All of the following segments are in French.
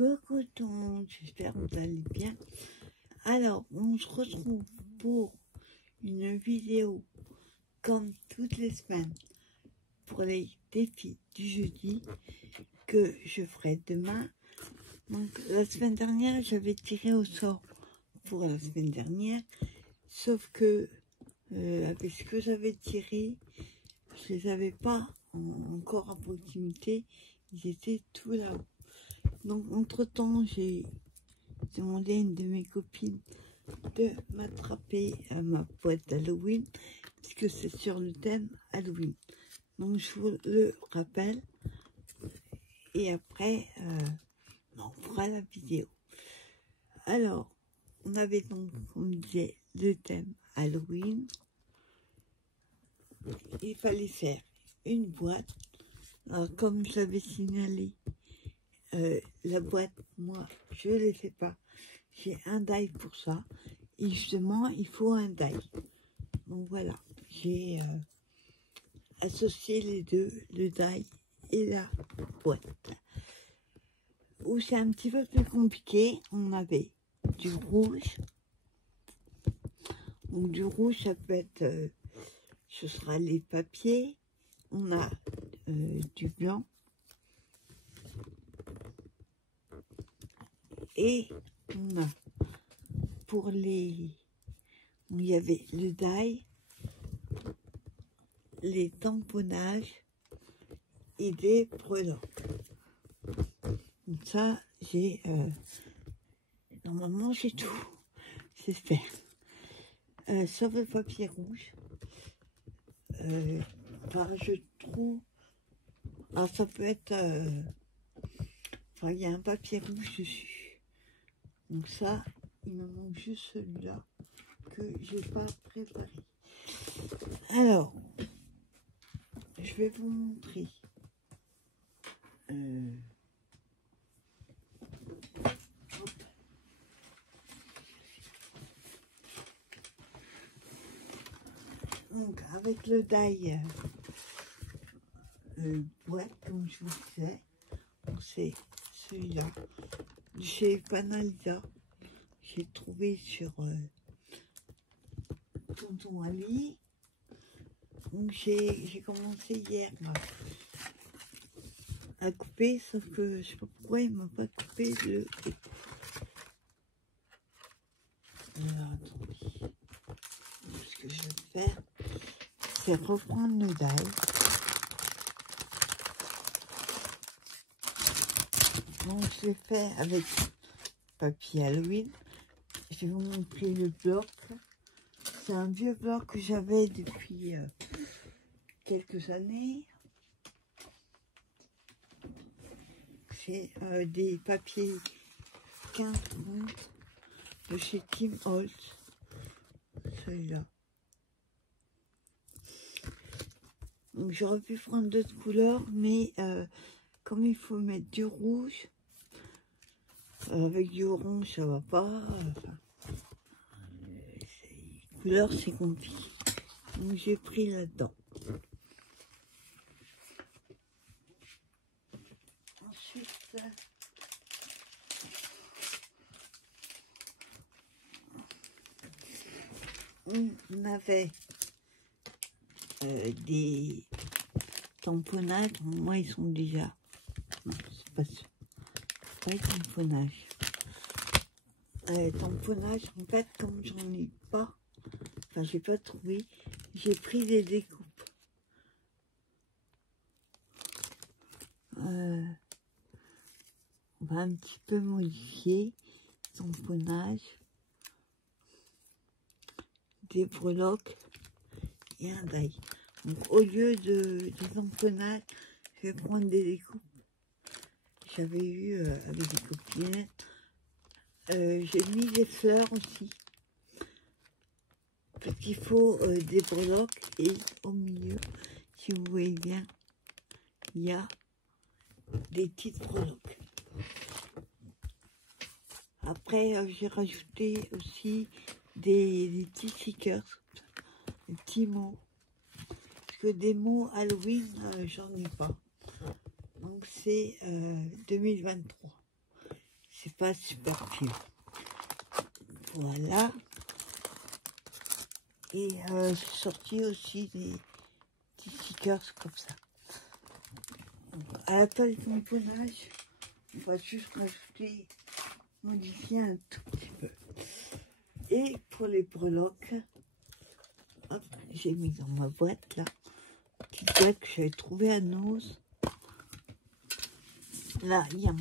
Coucou tout le monde, j'espère que vous allez bien. Alors, on se retrouve pour une vidéo comme toutes les semaines pour les défis du jeudi que je ferai demain. Donc, la semaine dernière, j'avais tiré au sort pour la semaine dernière, sauf que avec ce que j'avais tiré, je les avais pas encore à proximité, ils étaient tous là-haut. Donc, entre-temps, j'ai demandé à une de mes copines de m'attraper à ma boîte d'Halloween, puisque c'est sur le thème Halloween. Donc, je vous le rappelle. Et après, on fera la vidéo. Alors, on avait donc, comme je disais, le thème Halloween. Il fallait faire une boîte. Alors, comme je l'avais signalé, la boîte, moi, je ne les fais pas. J'ai un die pour ça. Et justement, il faut un die. Donc voilà, j'ai associé les deux, le die et la boîte. Où c'est un petit peu plus compliqué, on avait du rouge. Donc du rouge, ça peut être, ce sera les papiers. On a du blanc. Et on a pour les... Il y avait le die, les tamponnages et des breloques. Donc ça, j'ai... normalement, j'ai tout, j'espère. Sauf le papier rouge. Enfin, je trouve... Alors, ça peut être... Enfin, il y a un papier rouge dessus. Donc ça, il me manque juste celui-là que j'ai pas préparé. Alors, je vais vous montrer. Donc, avec le die boîte, comme je vous disais, c'est celui-là. Chez Panalisa, j'ai trouvé sur Tonton Ali. Donc, j'ai commencé hier à couper, sauf que je sais pas pourquoi il m'a pas coupé le... Alors, attendez. Ce que je vais faire, c'est reprendre le die. Donc, je l'ai fait avec papier Halloween. Je vais vous montrer le bloc. C'est un vieux bloc que j'avais depuis quelques années. C'est des papiers 15 secondes de chez Tim Holtz. Celui-là. Donc j'aurais pu prendre d'autres couleurs, mais comme il faut mettre du rouge, avec du orange ça va pas. Enfin, les couleurs c'est compliqué. Donc j'ai pris là-dedans. Ensuite, on avait des tamponnages. Moi, ils sont déjà... Non, c'est pas ça. Pas les tamponnages. Tamponnages, en fait, comme j'en ai pas, enfin, j'ai pas trouvé, j'ai pris des découpes. On va un petit peu modifier. Tamponnage, des breloques et un die. Donc au lieu de tamponnage, je vais prendre des découpes. J'avais eu avec des copines. J'ai mis des fleurs aussi. Parce qu'il faut des breloques et au milieu, si vous voyez bien, il y a des petites breloques. Après, j'ai rajouté aussi des petits stickers, des petits mots. Parce que des mots Halloween, j'en ai pas. Donc c'est 2023. c'est pas super vieux. Voilà. Et j'ai sorti aussi des petits stickers comme ça. Donc, à la page de tamponnage, on va juste rajouter, modifier un tout petit peu. Et pour les breloques, hop, j'ai mis dans ma boîte là, petite boîte que j'avais trouvée à Noz. Là, il y a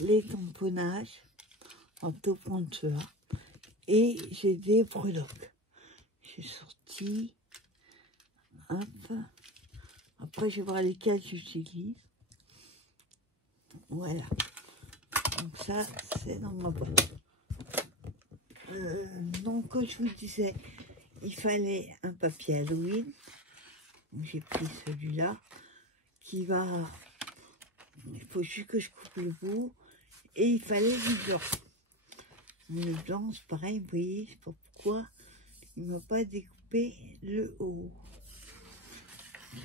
les tamponnages en top pointure et j'ai des breloques. J'ai sorti, hop. Après, je vais voir lesquels j'utilise. Voilà. Donc ça, c'est dans ma boîte. Donc, comme je vous disais, il fallait un papier Halloween. J'ai pris celui-là qui va... Il faut juste que je coupe le bout. Et il fallait du blanc. Le blanc, c'est pareil, vous voyez, je sais pas pourquoi il ne m'a pas découpé le haut.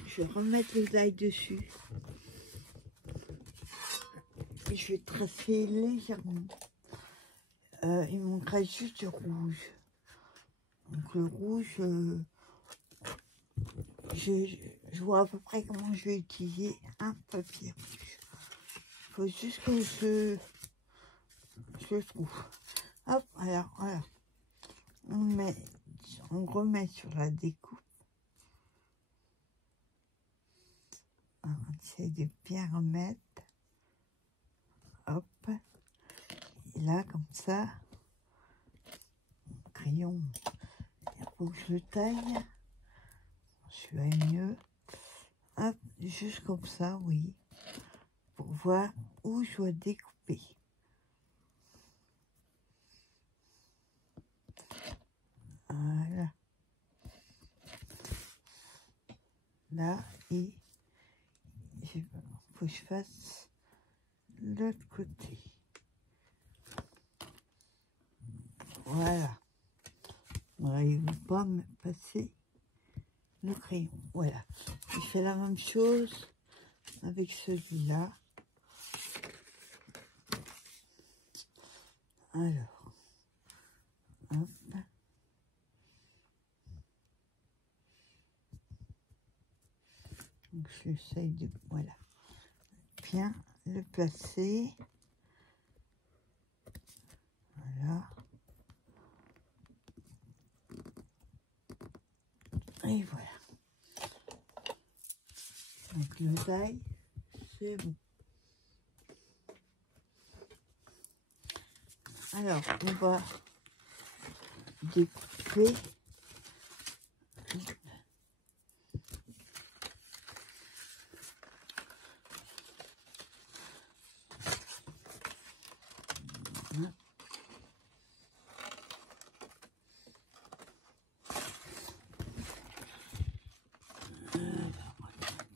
Je vais remettre le die dessus. Et je vais tracer légèrement. Il manquerait juste du rouge. Donc le rouge, je vois à peu près comment je vais utiliser un papier rouge. Il faut juste que je le trouve. Hop, alors voilà. On remet sur la découpe. Alors, on essaie de bien remettre. Hop. Et là, comme ça, crayon, il faut que je le taille. Je vais mieux. Hop, juste comme ça, oui. Pour voir où je dois découper. Voilà. Là, et il faut que je fasse l'autre côté. Voilà. Voilà, il ne veut pas me passer le crayon. Voilà. Je fais la même chose avec celui-là. Alors, hop. Donc j'essaye de, voilà, bien le placer. Voilà. Et voilà. Donc le die, c'est bon. Alors, on va découper.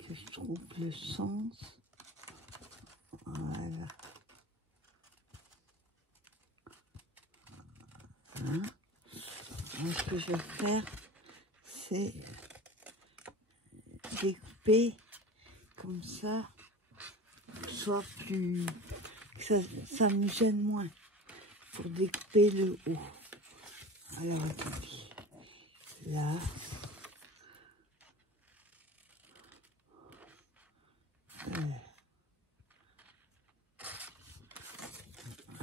Que je trouve le sens. Voilà. Hein. Donc, ce que je vais faire, c'est découper comme ça, que ce soit plus, que ça me gêne moins pour découper le haut. Alors attendez, là,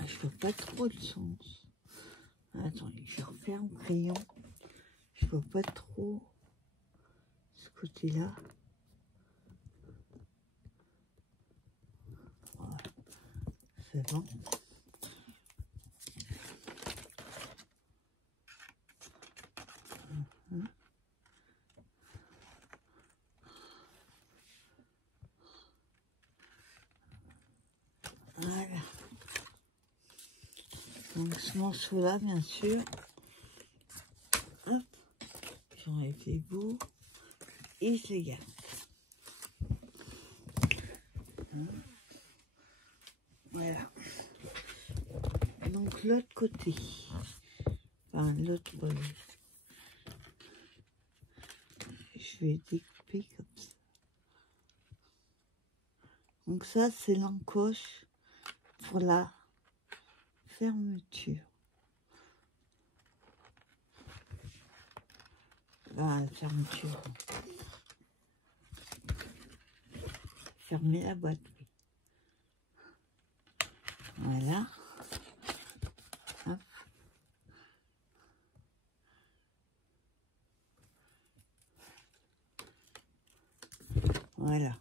je vois pas trop le sens. Attendez, je refais un crayon. Je vois pas trop ce côté-là. Voilà. C'est bon. Voilà. Donc ce morceau-là, bien sûr. Hop. J'enlève les bouts. Et je les garde. Voilà. Donc l'autre côté. Enfin l'autre. Je vais découper comme ça. Donc ça c'est l'encoche pour la fermeture. Ah, la fermeture. Fermer la boîte, oui. Voilà. Hop. Voilà.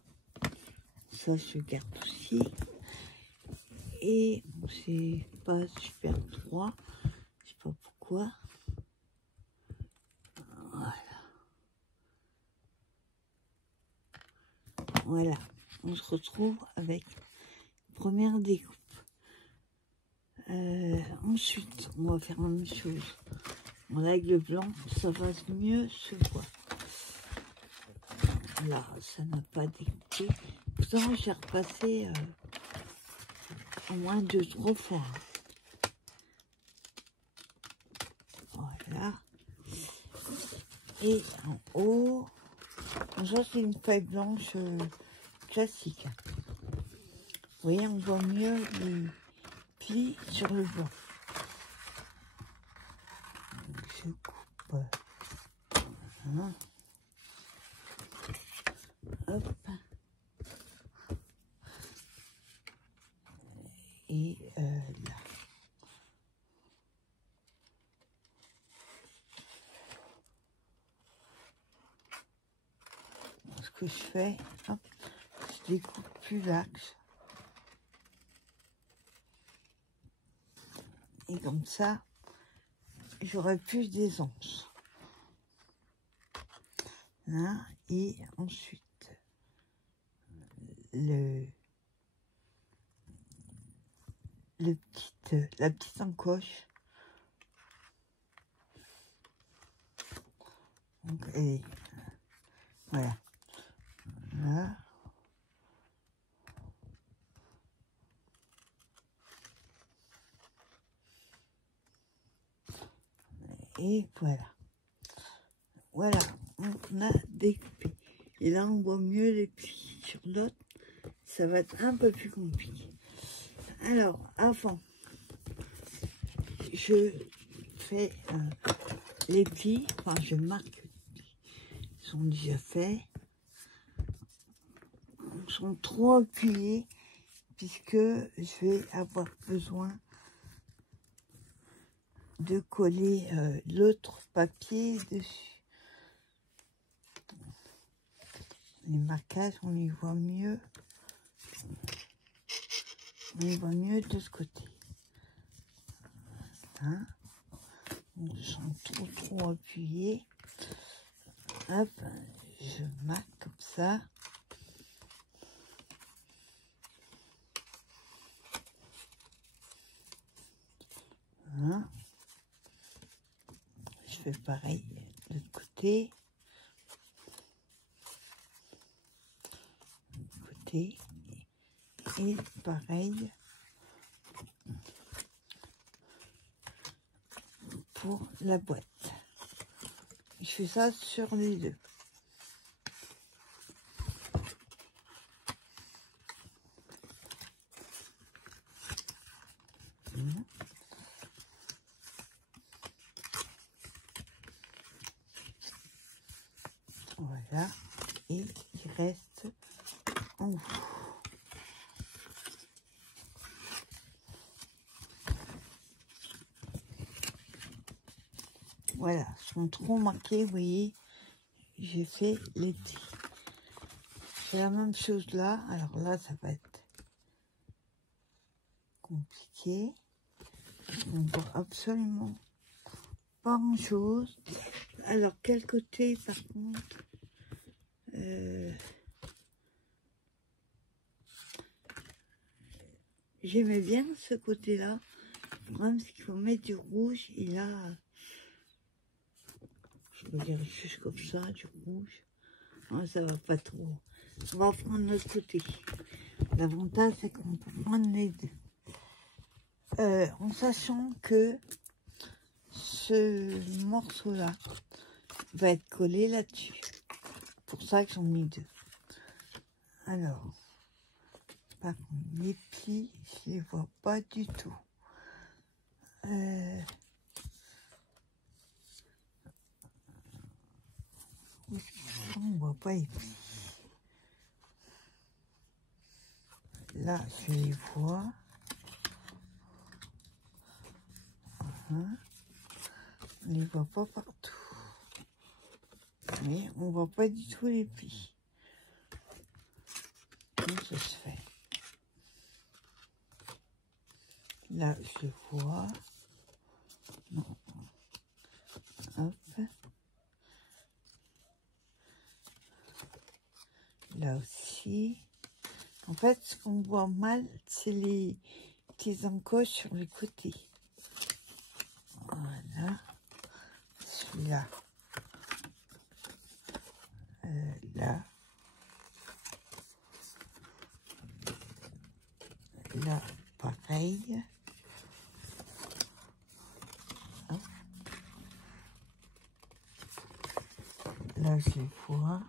Ça, je garde aussi. Et c'est pas super droit. Je sais pas pourquoi. Voilà. Voilà. On se retrouve avec la première découpe. Ensuite, on va faire la même chose. On avec le blanc, ça va mieux se voir. Là, ça n'a pas découpé. Pourtant, j'ai repassé au moins 2-3 fois. Voilà. Et en haut, ça c'est une feuille blanche classique. Vous voyez, on voit mieux les plis sur le blanc. Je coupe. Voilà. Hop. Et là. Ce que je fais, hop, je découpe plus l'axe. Et comme ça, j'aurai plus d'aisance. Là, et ensuite, la petite encoche. Donc, et voilà. Là. Et voilà. Voilà, on a découpé. Et là, on voit mieux les plis. Sur l'autre, ça va être un peu plus compliqué. Alors, avant, je fais les plis. Enfin, je marque les plis. Ils sont déjà faits. Ils sont trop appuyés puisque je vais avoir besoin de coller l'autre papier dessus. Les marquages, on les voit mieux. On les voit mieux de ce côté. Hein, ils sont trop appuyés. Hop, je marque comme ça. Hein. Je fais pareil de l'autre côté. Et pareil pour la boîte. Je fais ça sur les deux. Voilà, et il reste en haut. Voilà, ils sont trop marqués, vous voyez, j'ai fait les petits. Je fais la même chose là, alors là, ça va être compliqué. On ne voit absolument pas grand chose. Alors, quel côté, par contre, j'aimais bien ce côté-là. Le problème, c'est qu'il faut mettre du rouge. Et là, je peux dire juste comme ça, du rouge. Non, ça va pas trop. On va prendre l'autre côté. L'avantage, c'est qu'on peut prendre les deux. En sachant que ce morceau-là va être collé là-dessus. Pour ça que j'en ai deux. Alors, par contre, les plis, je les vois pas du tout. Où est-ce qu'ils sont? On voit pas les plis. Là, je les vois. On les voit pas partout. Mais on voit pas du tout les plis. Comment ça se fait? Là, je vois. Non. Hop. Là aussi. En fait, ce qu'on voit mal, c'est les petits encoches sur les côtés. Voilà. Celui-là. Là. Là, pareil. Hop. Là, je vois.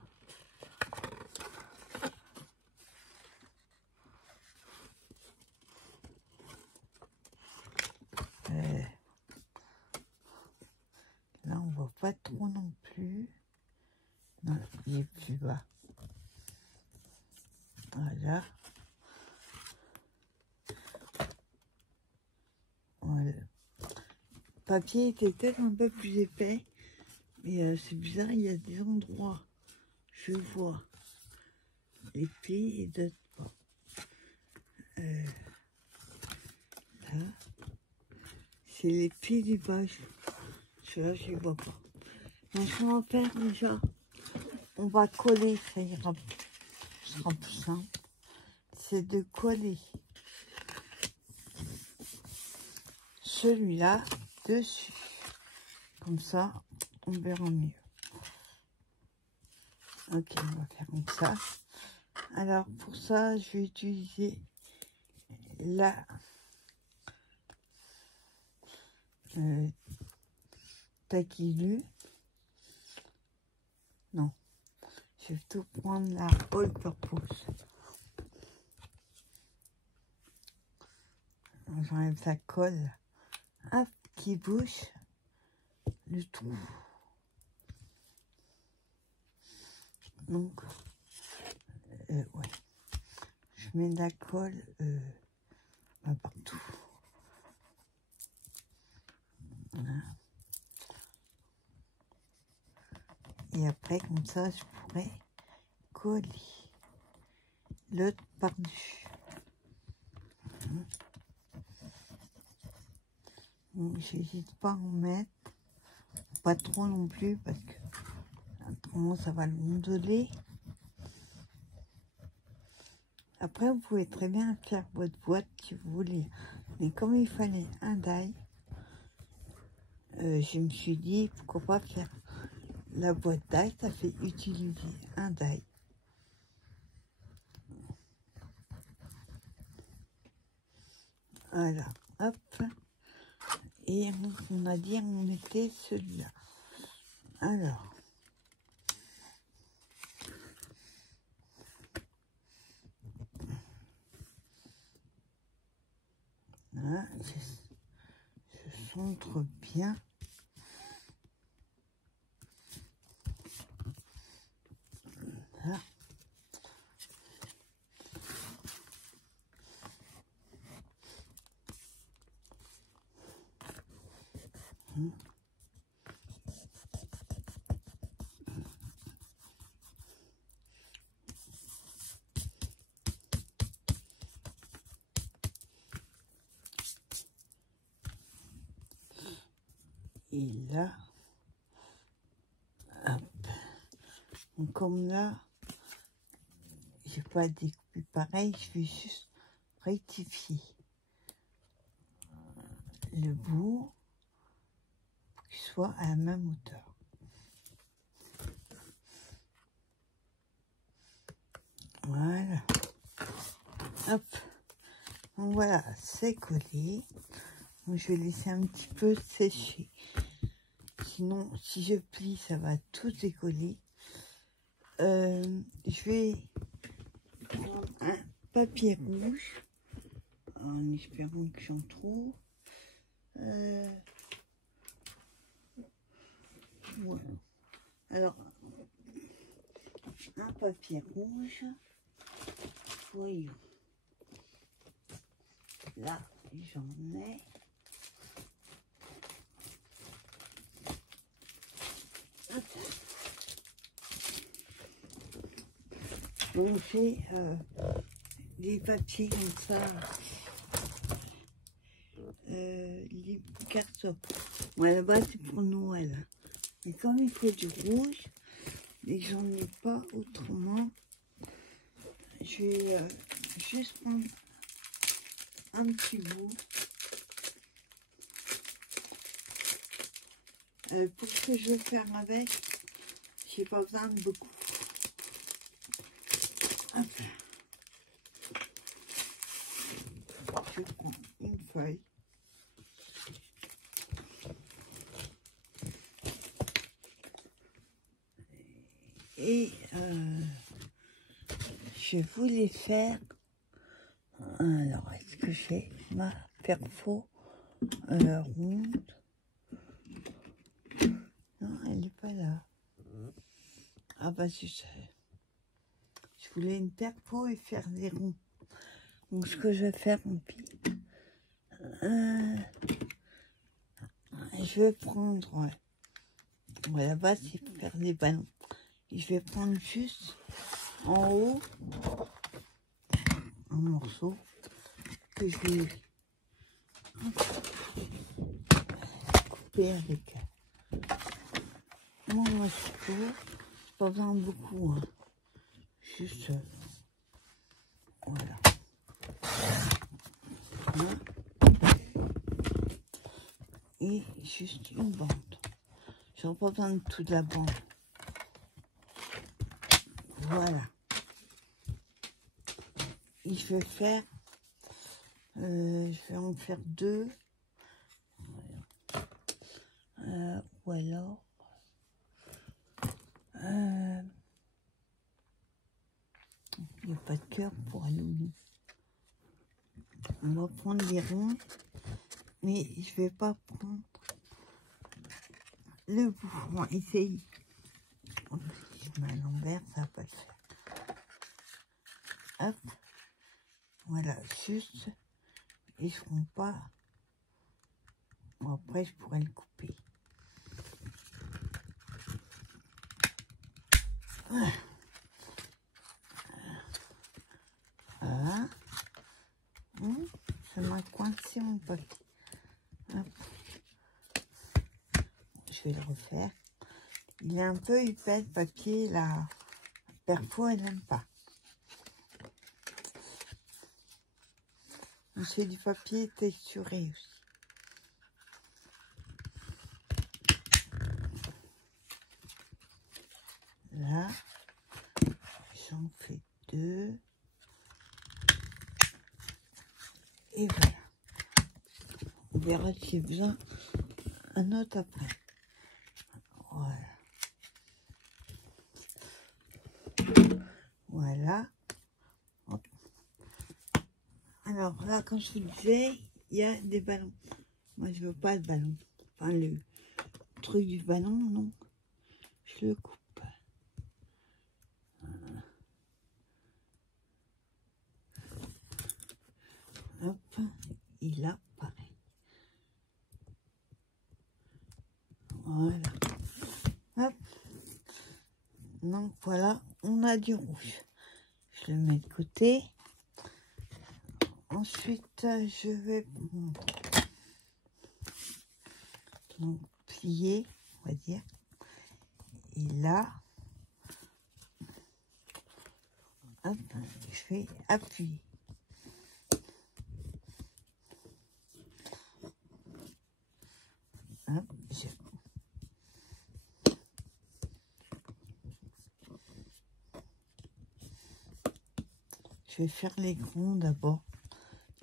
Là, on voit pas trop non plus. Non, il est plus bas. Voilà. Voilà. Le papier était peut-être un peu plus épais. Mais c'est bizarre, il y a des endroits, je vois les plis et d'autres pas. Là, c'est les plis du bas. Ceux-là, je les vois pas. Donc, ce qu'on va faire déjà, on va coller, ça ira, ce sera plus simple. C'est de coller celui-là dessus. Comme ça, on verra mieux. Ok, on va faire comme ça. Alors, pour ça, je vais utiliser la taquilu. Non, je vais tout prendre la all purpose. J'enlève la colle. Hop, qui bouge le trou. Donc, ouais. Je mets de la colle partout. Voilà. Et après, comme ça, je pourrais coller l'autre par-dessus. Donc, j'hésite pas à en mettre. Pas trop non plus, parce que autrement, ça va le gondoler. Après, vous pouvez très bien faire votre boîte si vous voulez. Mais comme il fallait un die, je me suis dit, pourquoi pas faire la boîte die, ça fait utiliser un die. Voilà, hop. Et on a dit on mettait celui-là. Alors. Voilà, je centre bien. Voilà. Et là, hop. Donc comme là, j'ai pas découpé pareil, je vais juste rectifier le bout pour qu'il soit à la même hauteur. Voilà. Hop. Donc voilà, c'est collé. Donc je vais laisser un petit peu sécher. Sinon, si je plie, ça va tout décoller. Je vais prendre un papier rouge en espérant que j'en trouve. Voilà. Alors, un papier rouge. Voyons. Là, j'en ai. Hop. Donc, j'ai des papiers comme ça. Les cartons. Moi, là-bas, c'est pour Noël. Et comme il faut du rouge, et que j'en ai pas autrement, je vais juste prendre un petit bout. Pour ce que je vais faire avec, j'ai pas besoin de beaucoup. Hop. Je prends une feuille. Et je voulais faire, alors est-ce que j'ai ma perfo ronde? Non, elle n'est pas là. Ah bah je voulais une perfo et faire des ronds. Donc ce que je vais faire, mon pire, je vais prendre, ouais, là-bas c'est pour faire des ballons. Et je vais prendre juste en haut un morceau que je vais couper avec mon marteau. Pas besoin de beaucoup, hein. Juste voilà. Hein. Et juste une bande. J'aurais pas besoin de toute la bande. Voilà. Et je vais faire, je vais en faire deux. Ou alors, il n'y a pas de cœur pour Halloween. On va prendre les ronds, mais je vais pas prendre le bout. On va essayer. Si je mets à l'envers, ça va pas le faire. Hop. Voilà, juste. Ils seront pas. Bon, après, je pourrais le couper. Voilà. Voilà. Ça m'a coincé mon papier. Hop. Je vais le refaire. Il est un peu épais le papier, la perfo, elle n'aime pas. C'est du papier texturé aussi. Là, j'en fais deux. Et voilà. On verra si j'ai besoin un autre après. Voilà. Voilà. Hop. Alors là, comme je vous disais, il y a des ballons. Moi, je veux pas de ballon. Enfin, le truc du ballon, non. Je le coupe. Hop. Et là, pareil. Voilà. Hop. Donc voilà, on a du rouge. Je le mets de côté. Ensuite, je vais prendre, donc, plier, on va dire. Et là, hop, je vais appuyer. Hop, je vais faire les gronds d'abord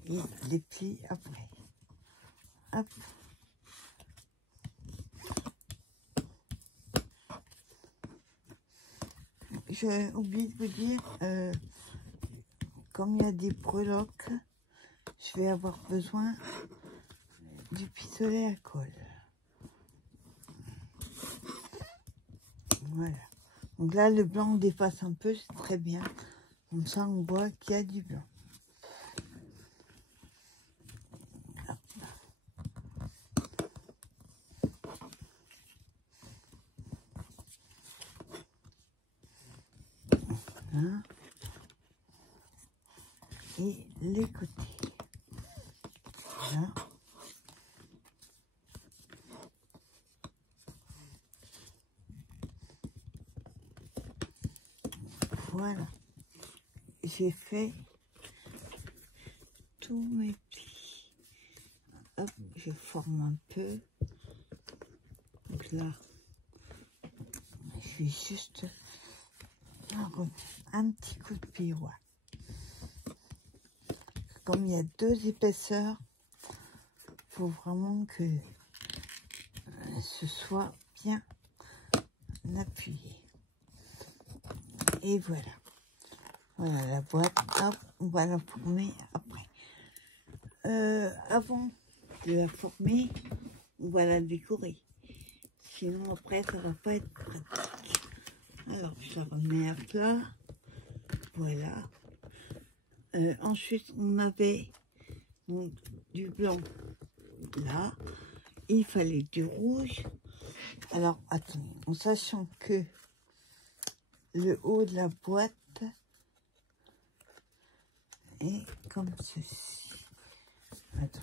et les plis après. Hop. J'ai oublié de vous dire, comme il y a des breloques, je vais avoir besoin du pistolet à colle. Voilà. Donc là, le blanc dépasse un peu, c'est très bien. Comme ça, on voit qu'il y a du blanc. Hein? Et les côtés. Voilà. Voilà. J'ai fait tous mes plis. Hop, je forme un peu. Donc là, je vais juste un petit coup de pirouette. Comme il y a deux épaisseurs, il faut vraiment que ce soit bien appuyé. Et voilà. Voilà la boîte. Hop, on va la former après. Avant de la former, on va la décorer. Sinon après, ça va pas être pratique. Alors, je la remets à plat. Voilà. Ensuite, on avait donc, du blanc là. Il fallait du rouge. Alors, attendez, en sachant que le haut de la boîte est comme ceci. Attends.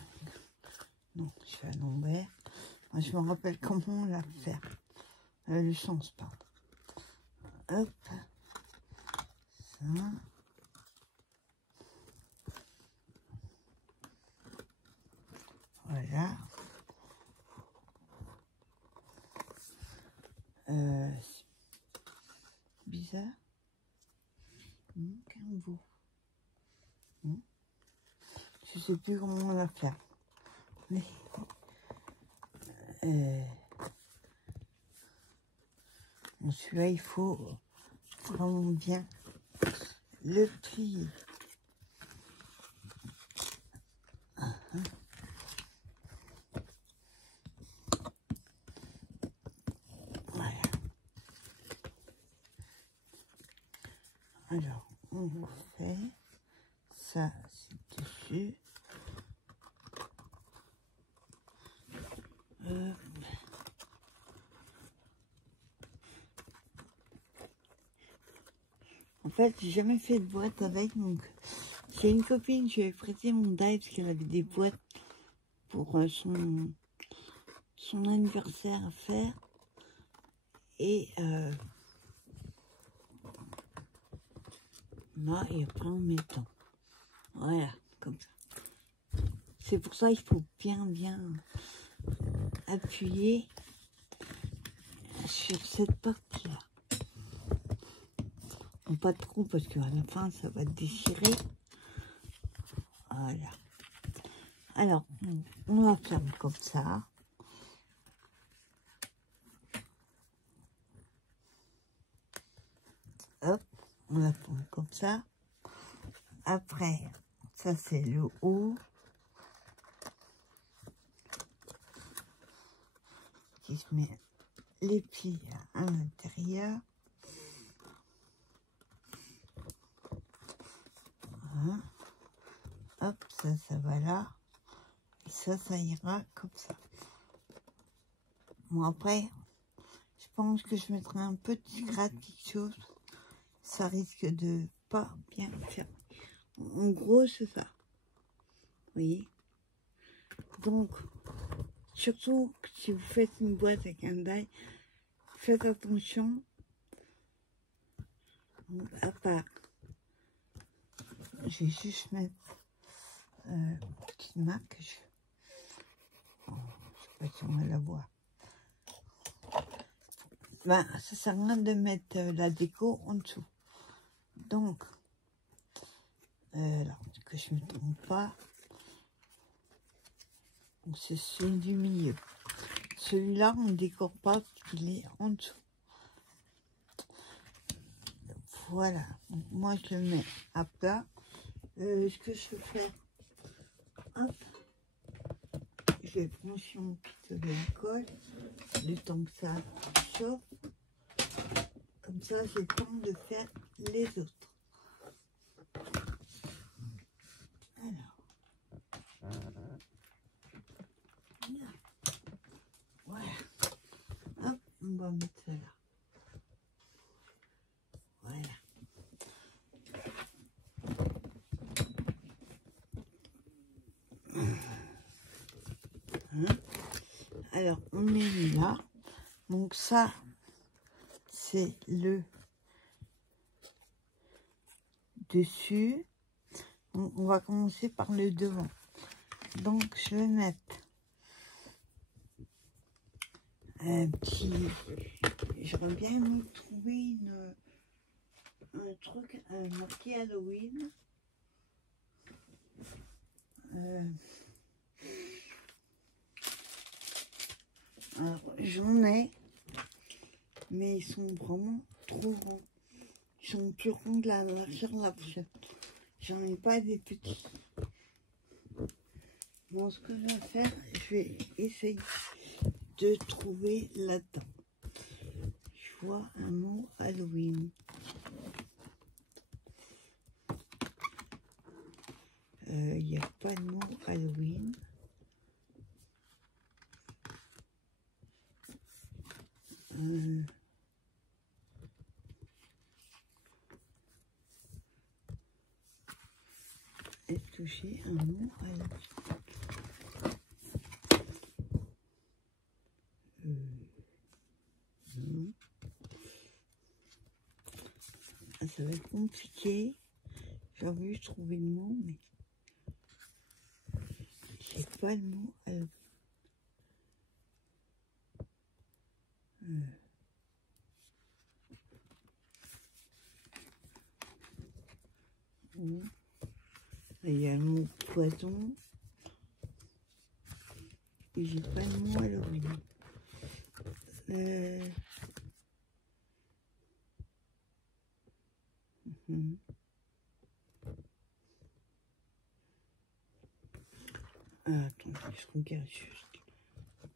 Non, je fais à l'envers. Moi, je me rappelle comment la faire. Le sens, pas. Hop. Ça. Voilà. C'est bizarre. Qu'un bout. Je sais plus comment la faire. Mais celui-là, il faut vraiment bien le plier. Voilà. Alors, on refait. Ça, c'est dessus. En fait, j'ai jamais fait de boîte avec, donc j'ai une copine, je lui ai prêté mon die parce qu'elle avait des boîtes pour son anniversaire à faire. Et là, et après on met dedans. Voilà, comme ça. C'est pour ça qu'il faut bien appuyer sur cette partie-là. Pas trop parce qu'à la fin ça va déchirer. Voilà. Alors on la ferme comme ça. Hop, on la ferme comme ça. Après, ça c'est le haut qui se met les plis à l'intérieur. Voilà. Hop, ça va là. Et ça ira comme ça. Bon, après, je pense que je mettrai un petit gratte, quelque chose. Ça risque de pas bien faire. En gros, c'est ça. Vous voyez? Donc, surtout si vous faites une boîte avec un die, faites attention. Donc, à part, je vais juste mettre une petite marque. Je sais pas si on va la voir. Ben, ça sert à rien de mettre la déco en dessous. Donc, alors, que je ne me trompe pas. C'est celui du milieu. Celui-là, on ne décore pas parce qu'il est en dessous. Voilà. Donc, moi, je le mets à plat. Ce que je vais faire, hop, je vais brancher mon pistolet à colle, le temps que ça chauffe. Comme ça, j'ai le temps de faire les autres. Alors. Voilà. Hop, on va mettre ça là. Voilà. Hein? Alors, on est là. Donc ça, c'est le dessus. On va commencer par le devant. Donc, je vais mettre un petit... J'aurais bien aimé trouver un truc marqué Halloween. Alors, j'en ai, mais ils sont vraiment trop ronds. Ils sont plus ronds de la prochaine. J'en ai pas des petits. Bon, ce que je vais faire, je vais essayer de trouver là-dedans. Je vois un mot Halloween. Il n'y a pas de mot Halloween. Et toucher un mot Halloween. Non. Ah, ça va être compliqué. J'ai voulu trouver le mot, mais j'ai pas le mot Halloween. Il y a le mot poison. Et j'ai pas le mot Halloween. Attends, je regarde juste.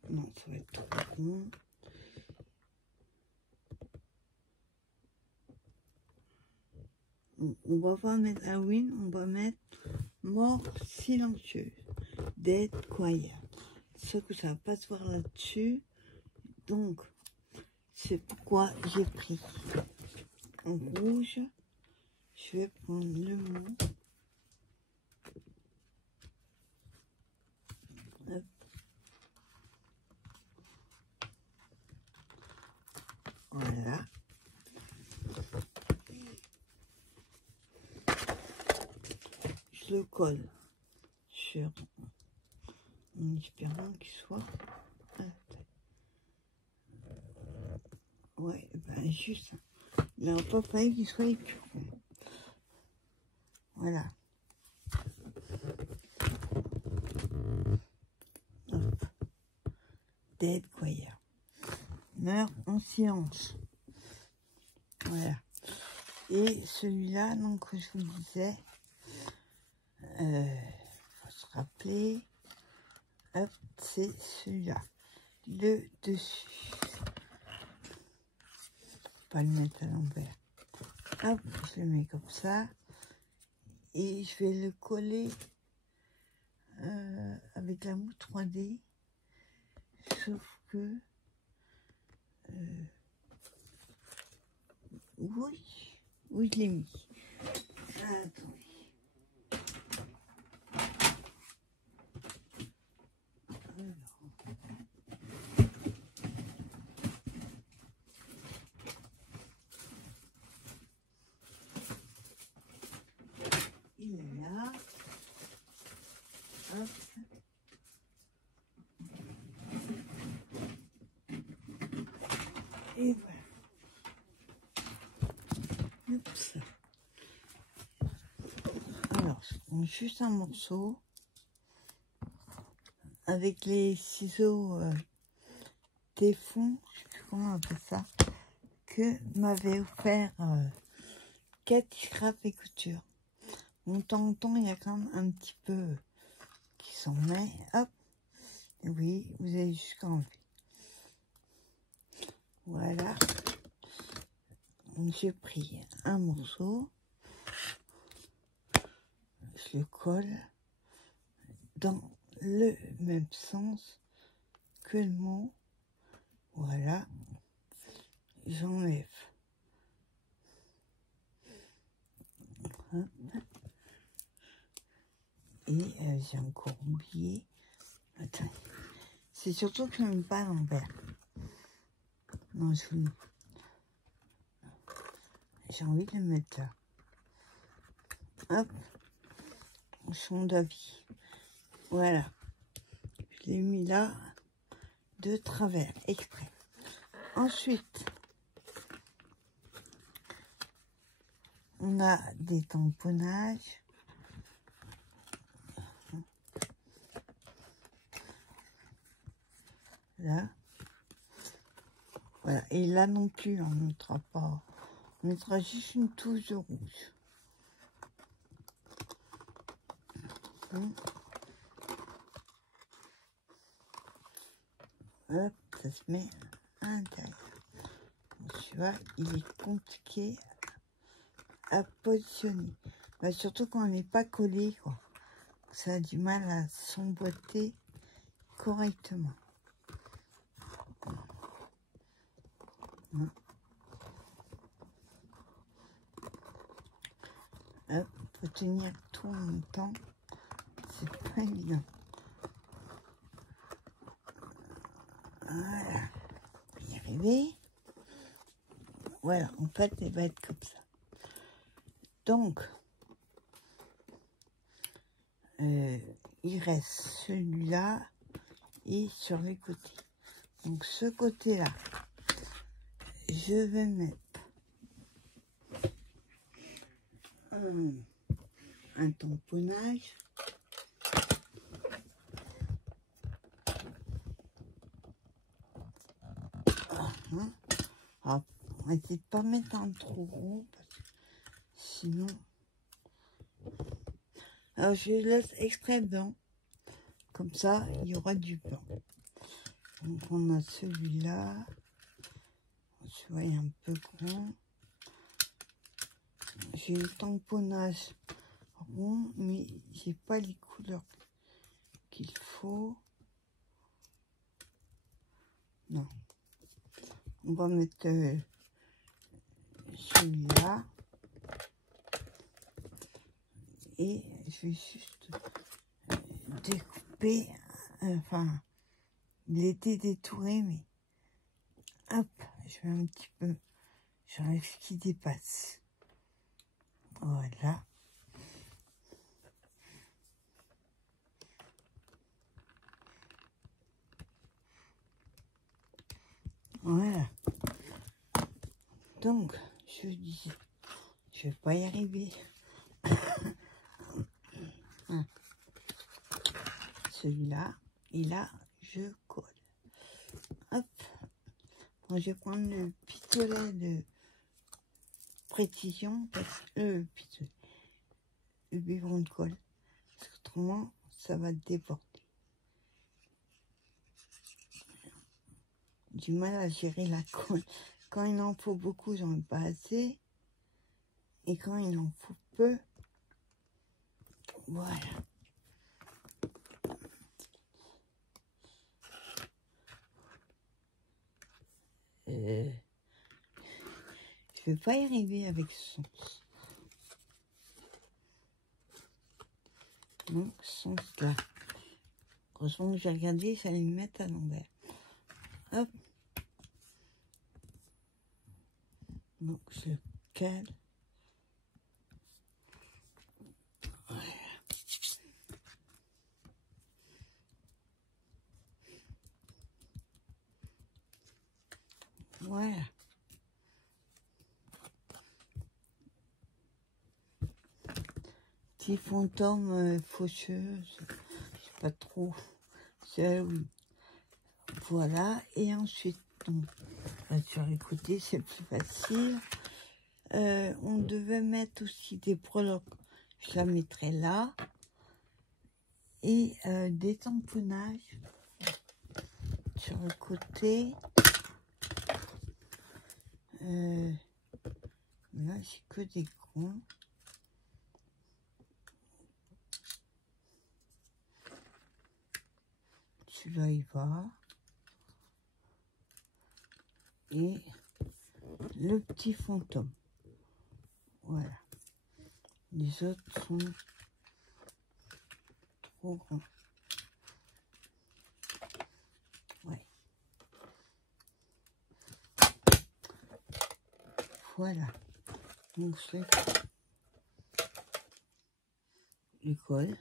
Non, ça va être trop con. On va pas mettre Halloween, on va mettre mort silencieuse. Dead quiet. Sauf que ça va pas se voir là-dessus. Donc, c'est pourquoi j'ai pris en rouge. Je vais prendre le mot. Hop. Voilà. Je le colle sur en espérant qu'il soit. Ouais, ben juste. Il n'a pas fallu qu'il soit écurant. Voilà. Hop. Dead quiet. Meurt en silence. Voilà. Et celui-là, donc, je vous disais, faut se rappeler, hop, c'est celui-là, le dessus. Pas le mettre à l'envers. Hop, je le mets comme ça. Et je vais le coller avec la mousse 3D. Sauf que... oui, je l'ai mis. Attendez. Il est là. Hop. Et voilà. Oups. Alors, je prends juste un morceau avec les ciseaux défond, je sais plus comment on appelle ça, que m'avait offert Cathy Scrap et Couture. De temps en temps, il y a quand même un petit peu qui s'en met, hop, Oui, vous avez jusqu'à enlever. Voilà. J'ai pris un morceau. Je le colle dans le même sens que le mot. Voilà. J'enlève. Hop. Et j'ai encore oublié. Attends. C'est surtout que je n'aime pas l'envers. Non, j'ai envie de le mettre là. Hop. Son d'avis. Voilà. Je l'ai mis là de travers, exprès. Ensuite, on a des tamponnages. Là. Voilà. Et là non plus, on ne mettra pas. On mettra juste une touche de rouge. Hop, ça se met à l'intérieur. Tu vois, il est compliqué à positionner. Bah, surtout quand on n'est pas collé, quoi. Ça a du mal à s'emboîter correctement. Hop, faut tenir tout en même temps. C'est pas évident. Voilà. On va y arriver. Voilà, en fait, elle va être comme ça. Donc, il reste celui-là et sur les côtés. Donc, ce côté-là, je vais mettre un tamponnage. Alors, on va essayer de pas mettre un trop rond parce que sinon. Alors je laisse extrait blanc, comme ça il y aura du blanc. Donc on a celui-là, tu vois il est un peu grand. J'ai le tamponnage rond, mais j'ai pas les couleurs qu'il faut. Non. On va mettre celui-là. Et je vais juste découper. Enfin, il était détouré, mais hop, je vais un petit peu. J'enlève ce qui dépasse. Voilà. Voilà. Donc, je disais, je vais pas y arriver. Celui-là, et là, je colle. Hop. Bon, je vais prendre le pistolet de précision, parce que le biberon de colle. Parce qu'autrement, ça va déborder. Du mal à gérer la colle. Quand il en faut beaucoup, j'en ai pas assez. Et quand il en faut peu, voilà. Je vais pas y arriver avec ce sens. Donc, ce sens-là. Heureusement que j'ai regardé, j'allais le mettre à l'envers. Hop. Donc, je cale. Voilà. Voilà. Petit fantôme faucheuse, je sais pas trop. C'est oui. Voilà. Et ensuite, donc, sur les côtés, c'est plus facile. On devait mettre aussi des breloques. Je la mettrai là. Et des tamponnages. sur le côté. Là, j'ai que des coins. Celui-là, il va. Et le petit fantôme. Voilà. Les autres sont trop grands. Ouais. Voilà. Donc c'est le col.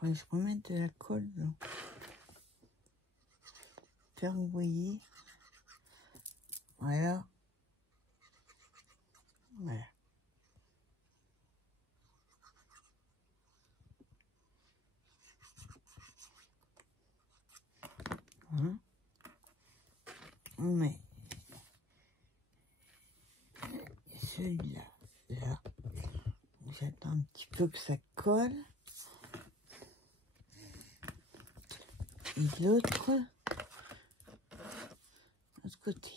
Ouais, je remets de la colle là. Faire envoyer. Voilà. Voilà. Hein? On met celui-là, là. J'attends un petit peu que ça colle. Et l'autre, côté.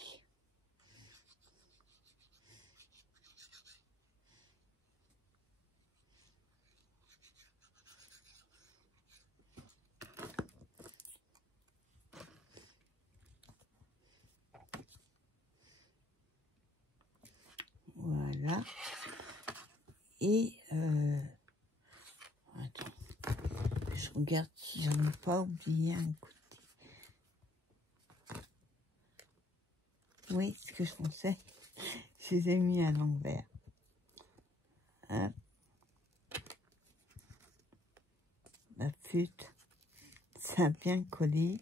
Voilà. Et attends, je regarde si j'en ai pas oublié un côté. Oui, ce que je pensais, je les ai mis à l'envers. Hop. La flûte, ça a bien collé.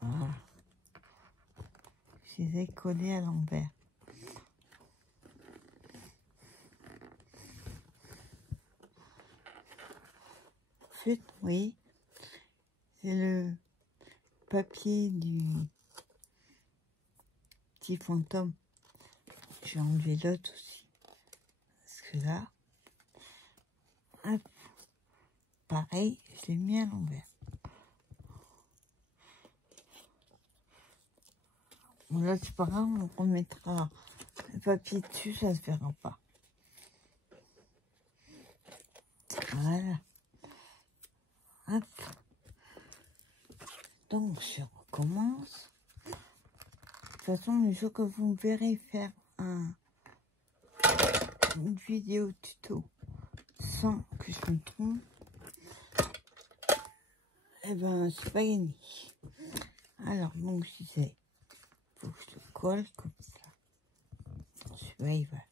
Voilà. Je les ai collés à l'envers. Flûte, oui. C'est le papier du petit fantôme. Je vais enlever l'autre aussi. Parce que là, hop, pareil, je l'ai mis à l'envers. Bon, là, c'est pas grave, on remettra le papier dessus, ça se verra pas. Voilà. Hop. Donc, je recommence. De toute façon, le jour que vous me verrez faire une vidéo tuto sans que je me trompe, eh ben, c'est pas gagné. Alors, donc, je disais, faut que je le colle comme ça. Celui-là, il va.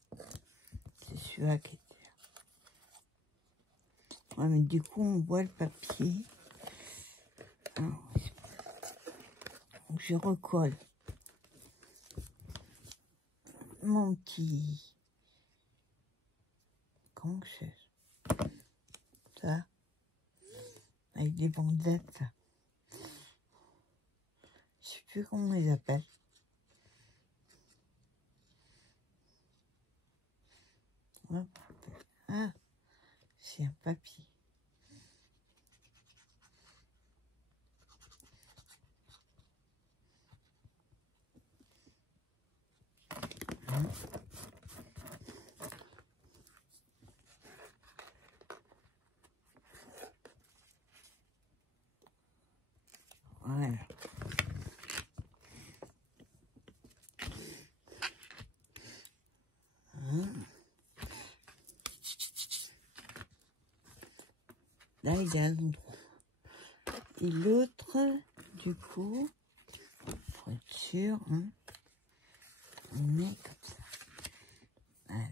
C'est celui-là qui est là. Ouais, mais du coup, on voit le papier. Alors, donc, je recolle mon petit... Comment que c'est ça? Avec des bandelettes. Je sais plus comment on les appelle. Hop. Ah, c'est un papier. Voilà. Là, il y a un endroit. Et l'autre, du coup, pour être sûr, hein, on met comme ça. Voilà.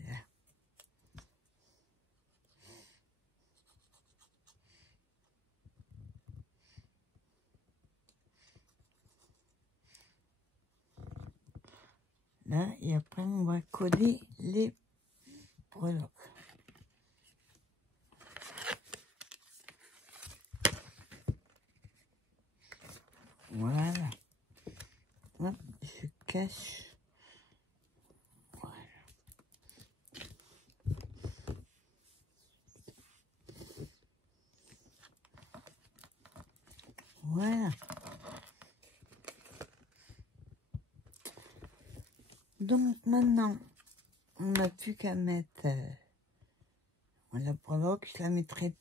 Là, et après, on va coller les breloques. Voilà. Hop, je cache. Voilà. Donc maintenant, on n'a plus qu'à mettre la breloque. Je la mettrai.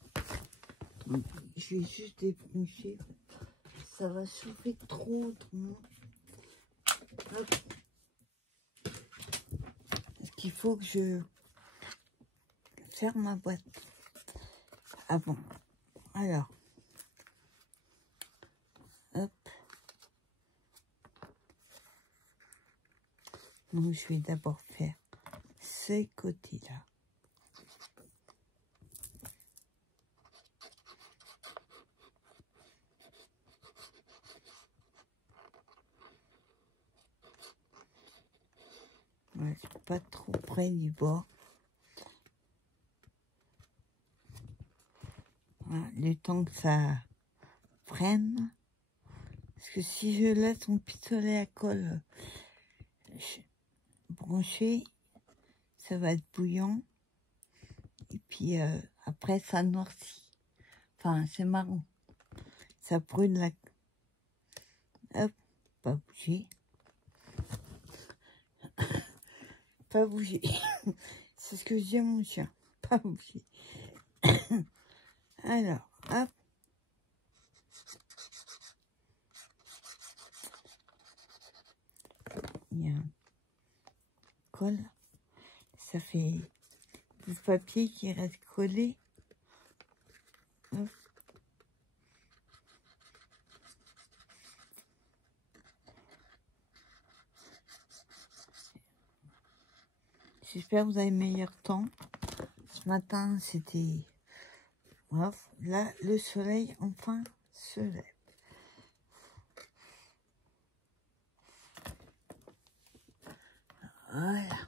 Je vais juste débrancher. Ça va chauffer trop autrement. Hop. Parce qu'il faut que je ferme ma boîte. Ah bon. Alors. Hop. Donc je vais d'abord faire ce côté-là. Ouais, je suis pas trop près du bord. Voilà, le temps que ça prenne. Parce que si je laisse mon pistolet à colle branché, ça va être bouillant. Et puis après, ça noircit. Enfin, c'est marrant. Ça brûle la... Hop, pas bouger. Pas bouger. C'est ce que je dis à mon chien. Pas bouger. Alors, hop. Il y a un colle. Ça fait du papier qui reste collé. Hop. J'espère que vous avez meilleur temps. Ce matin, c'était... Là, le soleil, enfin, se lève. Voilà.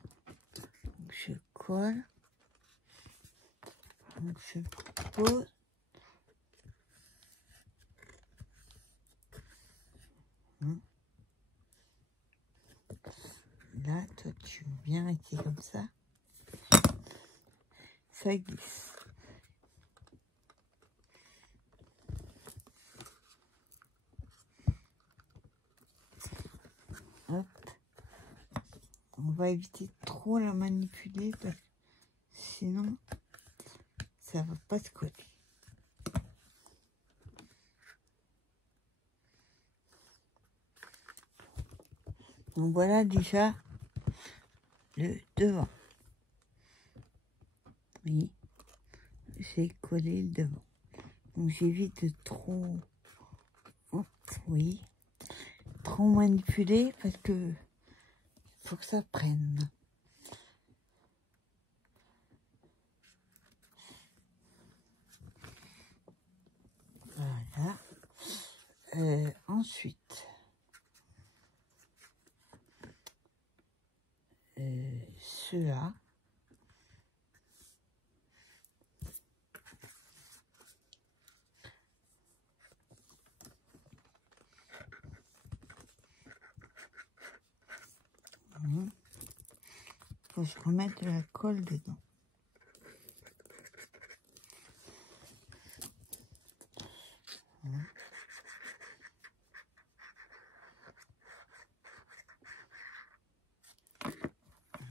Donc, je colle. Donc, je pose. Là, toi, tu veux bien rester comme ça. Ça glisse. Hop. On va éviter de trop la manipuler parce que sinon, ça va pas se coller. Donc voilà déjà le devant. Oui, j'ai collé le devant. Donc j'évite de trop, oui, trop manipuler parce que faut que ça prenne. Voilà. Ensuite, ceux-là. Faut que je remette de la colle dedans.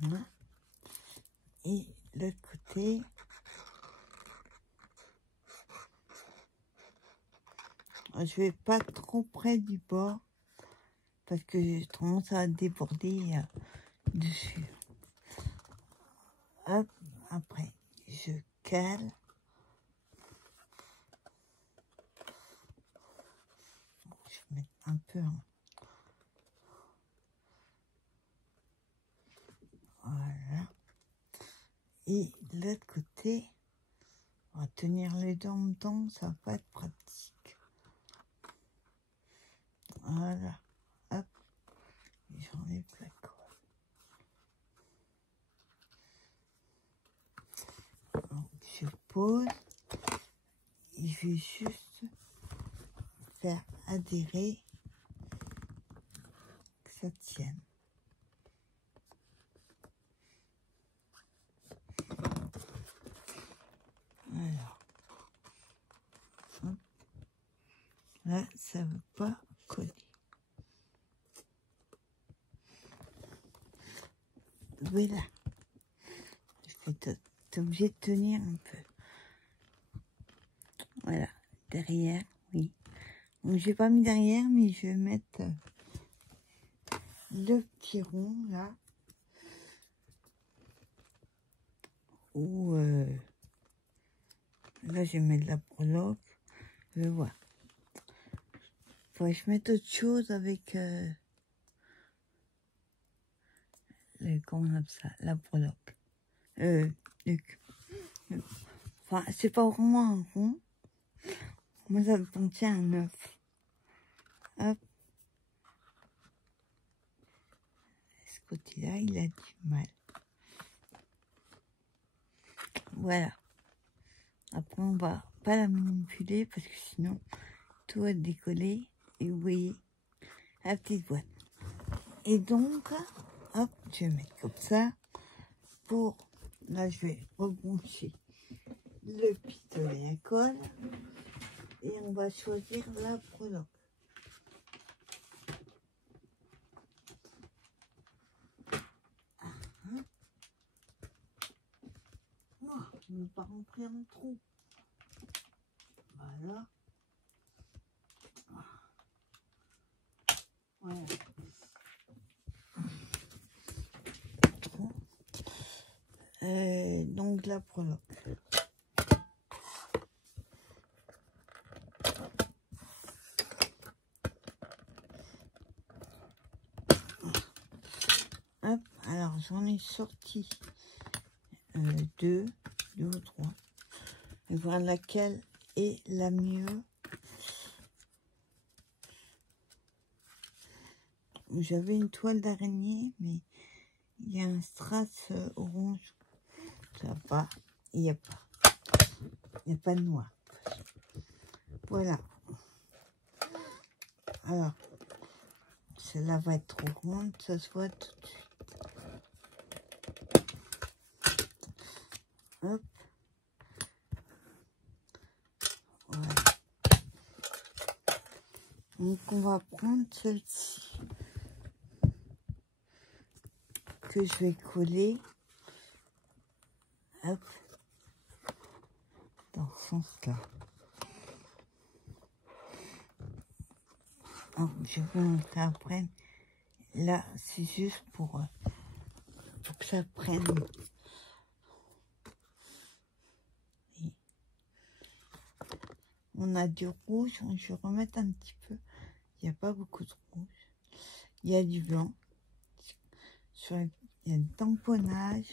Voilà. Et l'autre côté, je vais pas trop près du bord parce que j'ai tendance à déborder dessus. Hop, après, je cale. Je vais mettre un peu en... Voilà. Et l'autre côté, on va tenir les dents dedans, ça va pas être pratique. Voilà. Hop. J'enlève la colle. Donc, je pose. Et je vais juste faire adhérer que ça tienne. Là, ça ne veut pas coller. Voilà. T'es obligé de tenir un peu. Voilà. Derrière, oui. Donc, j'ai pas mis derrière, mais je vais mettre le petit rond, là. Ou, là, je vais mettre la breloque. Je vais voir. Faudrait que je mette autre chose avec... comment on appelle ça, la breloque. Enfin, c'est pas vraiment un rond. Moi, ça me contient un œuf. Hop. Ce côté-là, il a du mal. Voilà. Après, on va pas la manipuler parce que sinon, tout va décoller. Et vous voyez, la petite boîte. Et donc, hop, je vais mettre comme ça. Pour, là, je vais rebrancher le pistolet à colle. Et on va choisir la breloque. Je ne veux pas rentrer en trou. Voilà. Voilà. Trop. Donc la breloque. Hop, alors j'en ai sorti deux ou trois. Et voir laquelle est la mieux. J'avais une toile d'araignée, mais il y a un strass orange. Ça va pas. Il n'y a pas. Il n'y a pas de noix. Voilà. Alors, celle-là va être trop grande, ça se voit tout de suite. Hop. Voilà. Donc, on va prendre celle-ci. Que je vais coller. Hop. Dans ce sens-là. Alors, je vais vous montrer après. Là, c'est juste pour que ça prenne. On a du rouge, je vais remettre un petit peu. Il n'y a pas beaucoup de rouge. Il y a du blanc. Il y a du tamponnage.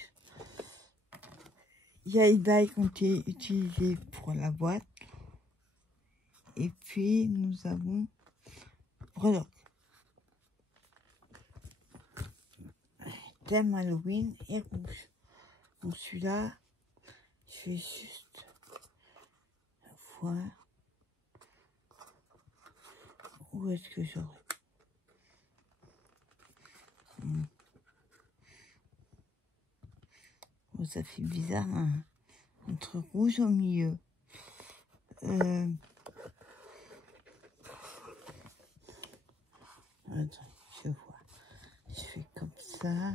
Il y a les dailles qui ont été utilisées pour la boîte. Et puis, nous avons breloque. Thème Halloween et rouge. Donc celui-là, je vais juste voir où est-ce que j'aurai. Oh, ça fait bizarre, hein, entre rouge au milieu. Attends, je vois. Je fais comme ça.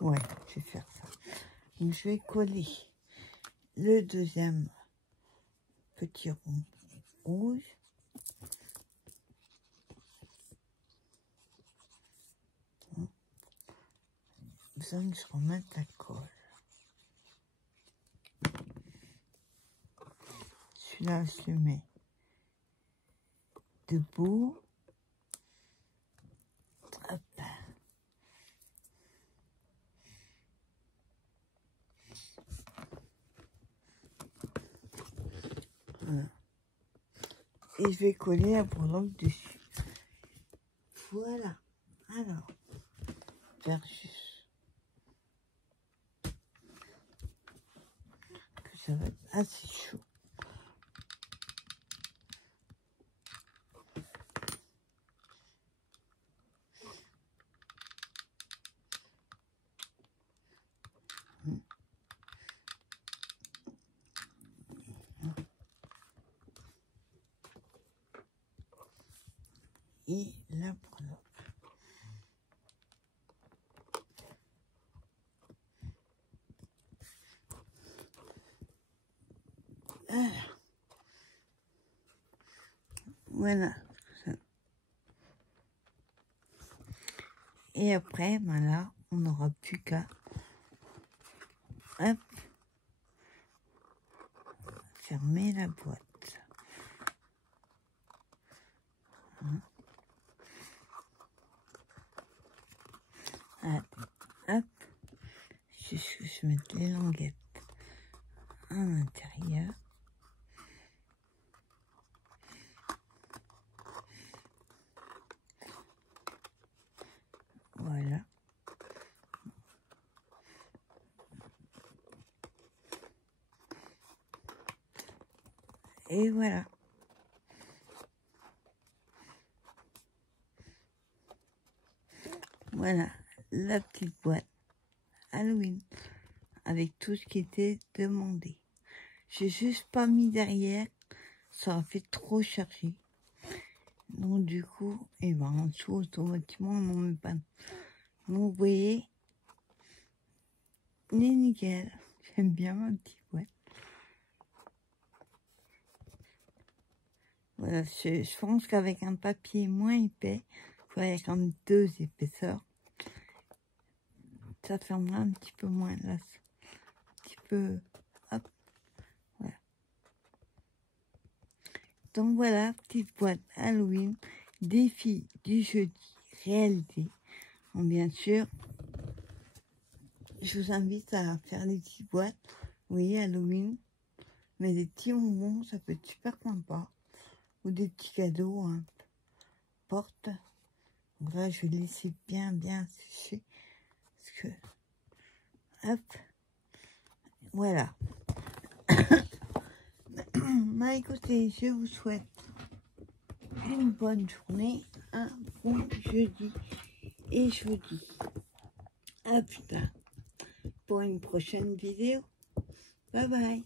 Ouais, je vais faire ça. Donc, je vais coller le deuxième petit rond rouge. Besoin que je remette la colle. Celui-là, je le mets debout. Hop. Voilà. Et je vais coller la breloque dessus. Voilà. Alors, faire juste que ça va être assez chaud. et la prendre. Voilà. Et après, ben là, on n'aura plus qu'à fermer la boîte. Hop, juste que je mette les languettes à l'intérieur. Voilà. Et voilà. Voilà la petite boîte Halloween avec tout ce qui était demandé. J'ai juste pas mis derrière, ça a fait trop charger. Donc du coup, et ben en dessous automatiquement on n'en met pas. Donc vous voyez, il est nickel. J'aime bien ma petite boîte. Voilà, je pense qu'avec un papier moins épais, avec comme 2 épaisseurs, ça fermera un petit peu moins là. Un petit peu, hop, voilà. Donc voilà, petite boîte Halloween, défi du jeudi réalisé. Donc bien sûr, je vous invite à faire des petites boîtes, oui, Halloween, mais des petits bonbons, ça peut être super sympa. Ou des petits cadeaux, hein, porte. Donc là, je vais laisser bien sécher. Parce que, hop, voilà. Bah écoutez, je vous souhaite une bonne journée, un bon jeudi. Et je vous dis à plus tard pour une prochaine vidéo. Bye bye.